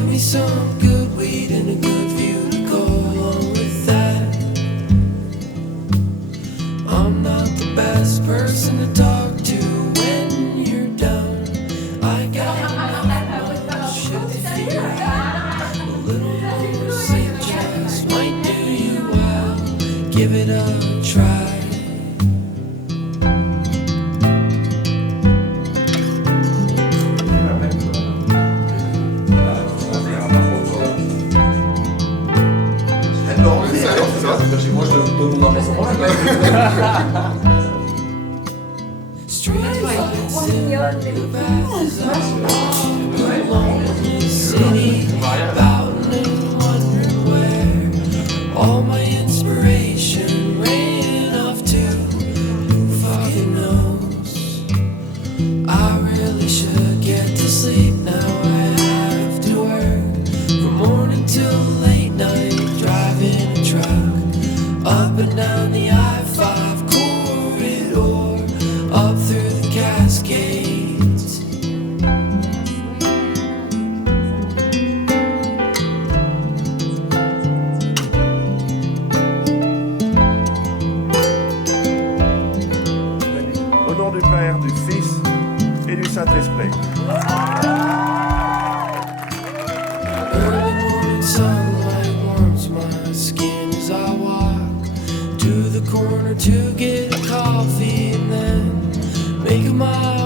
Give me some good weed and a good view to go along with that. I'm not the best person to talk to when you're down. I got enough shit to figure out. A little more suggest might do you well. Give it a try. Moi je donne mon argent. All my inspiration ran off to who fucking knows. I really should get to sleep now. I have to work from morning till late night, driving a truck up and down the I-5 corridor, up through the Cascades. Au nom du Père, du Fils et du Saint-Esprit. Early morning sunlight warms my skin as I walk to the corner to get a coffee and then make a mile